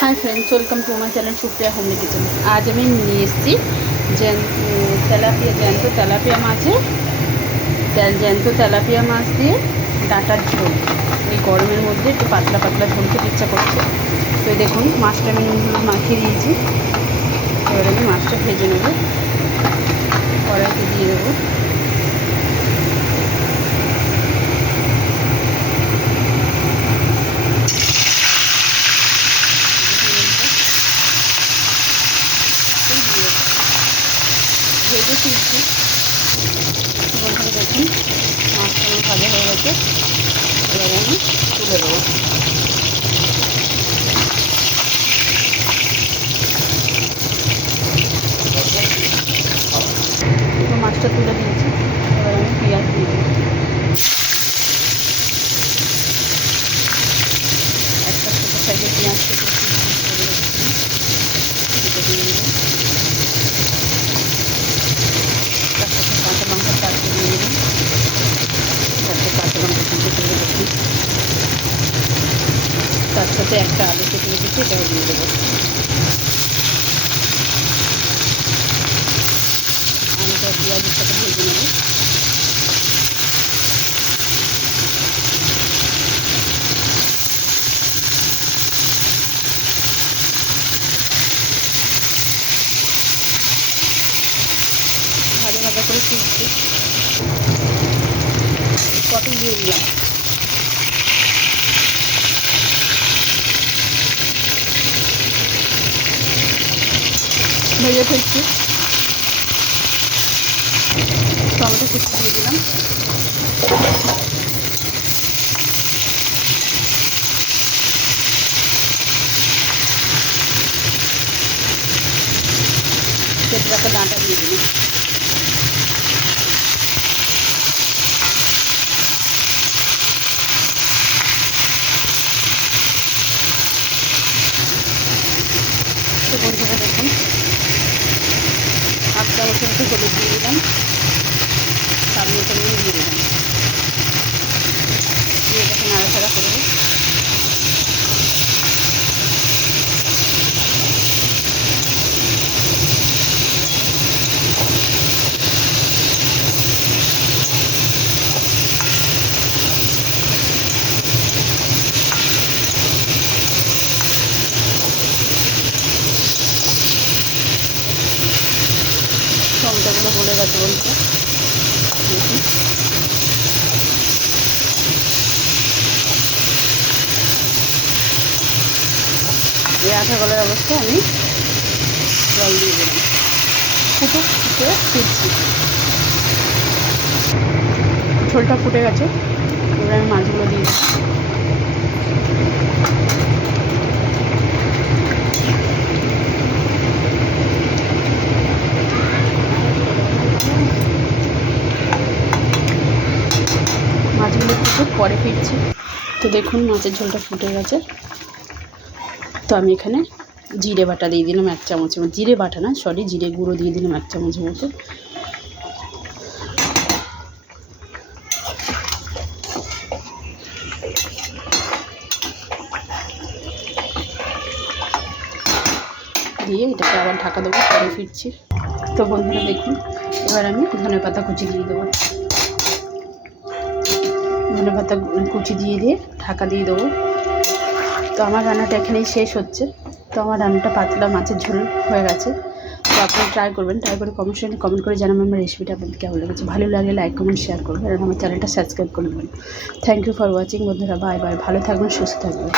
Hi friends, welcome to my channel Supriya homely kitchen. आज আমি নিয়ে এসেছি জ্যান্ত তেলাপিয়া মাছ দিয়ে ডাঁটার ঝোল। এই গরমের মধ্যে একটু পাতলা পাতলা ঝোল খেতে ইচ্ছা করছে। তো দেখুন, মাছটা আমি নুন হলুদ মাখিয়ে দিয়েছি। এবার আমি মাছটা ভেজে নেব, কড়াইতে দিয়ে দেবো। ভেজে তুলছি। দেখুন, মাছটা আমার ভাজা হয়ে গেছে। এবার আমি তুলে দেবো। মাছটা তুলে দিয়েছি। এবার আমি পেঁয়াজ দিয়ে দেবো। একটা ছোটো সাইজের পেঁয়াজ কেটে দিয়ে দেবো। তার সাথে কাঁচা লঙ্কা চারটে দিয়ে দেবেন। চারটে কাঁচা লঙ্কা কুচি করে রেখেছি। তার সাথে একটা আলু কেটে রেখেছি, এটাও দিয়ে দেবো। আলুটা পেঁয়াজের সাথে ভেজে নেব। ভাজা ভাজা করে তুলছি। পটল দিয়ে দিলাম। ভেজে ফেলছি। টমেটো কুচি দিয়ে দিলাম। কেটে রাখা ডাঁটা দিয়ে দিলাম। বন্ধুরা দেখুন, হাফ চামচের মতো হলুদ দিয়ে দিলাম। সামনে নুন দিয়ে দিলাম। দিয়ে এটাকে নাড়াচাড়া করবো। টমেটোগুলো গলে গেছে বলতে। এই আধা গলার অবস্থায় আমি জল দিয়ে দিলাম। ফুটে ফিরছি। ঝোলটা ফুটে গেছে। এবার আমি মাছগুলো দিয়ে দিচ্ছি। মাছগুলো একটু পরে ফিরছি। তো দেখুন, মাছের ঝোলটা ফুটে গেছে। তো আমি এখানে জিরে বাটা দিয়ে দিলাম 1 চামচ। জিরে বাটা না, সরি, জিরে গুঁড়ো দিয়ে দিলাম 1 চামচ মতো। দিয়ে এটাকে আবার ঢাকা দেবো, পরে ফিরছি। তো বন্ধুরা দেখুন, এবার আমি ধনেপাতা কুচি দিয়ে দেবো। ধনেপাতা কুচি দিয়ে ঢাকা দিয়ে দেবো। তো আমার রান্নাটা এখানেই শেষ হচ্ছে। তো আমার রান্নাটা পাতলা মাছের ঝোল হয়ে গেছে। তো আপনারা ট্রাই করবেন। ট্রাই করে কমেন্ট করে জানাবেন আমার রেসিপিটা আপনাদের কেমন লেগেছে। ভালো লাগলে লাইক কমেন্ট শেয়ার করবেন, আর আমার চ্যানেলটা সাবস্ক্রাইব করে নেবেন। থ্যাংক ইউ ফর ওয়াচিং বন্ধুরা। Bye bye. ভালো থাকবেন, সুস্থ থাকবেন।